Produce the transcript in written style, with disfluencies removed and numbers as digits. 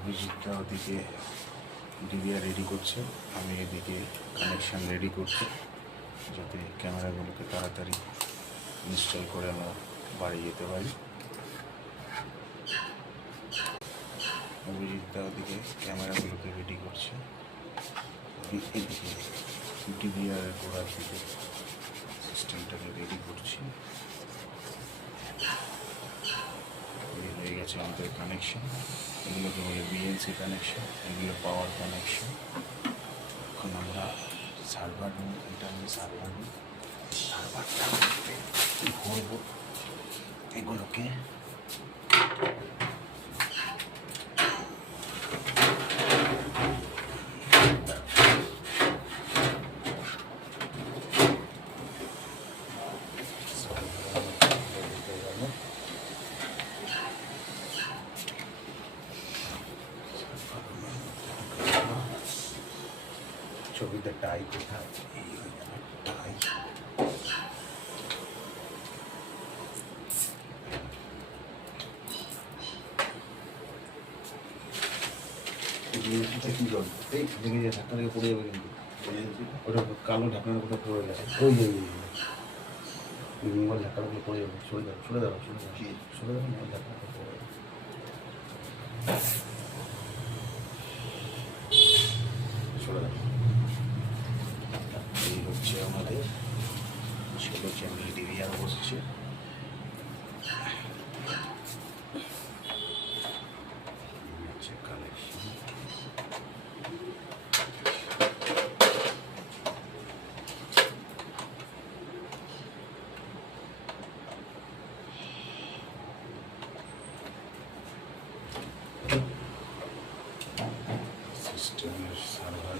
অভিজিৎটা ওদিকে DVR ready করছে, আমি এদিকে কানেকশান রেডি করছি যাতে ক্যামেরাগুলোকে তাড়াতাড়ি ইনস্টল করে আমরা বাড়ি যেতে পারি। অভিজিৎটা ওদিকে ক্যামেরাগুলোকে রেডি করছে, এদিকে ডিভিআর গোড়ার দিকে সিস্টেমটাকে রেডি করছি। হয়ে গেছে আমাদের কানেকশান, এগুলোকে বলে বিএনসি কানেকশান, এগুলো পাওয়ার কানেকশান। এখন আমরা সার্ভার রুম, এটা আমি সার্ভার রুম, সার্ভারটা ঘুরবো এগুলোকে। ছবিতে টাই কোথায়, এই টাই কি জল এই দেখে যে ঢাকনাটাকে পড়ে যাবে, কিন্তু ওটা কালো ঢাকনাটা কোথাও পড়ে গেছে। ওই মোবাইল ঢাকনাগুলো পড়ে যাবে, সরে দাও সরে দাও সরে দাও সরে দাও, মোবাইল ঢাকনাটা পড়ে যাবে। সরে দাও। এই হচ্ছে আমাদের ছোটো চ্যানেল ডিভিআর বসছে। কালেকশন সিস্টেমের সার্ভার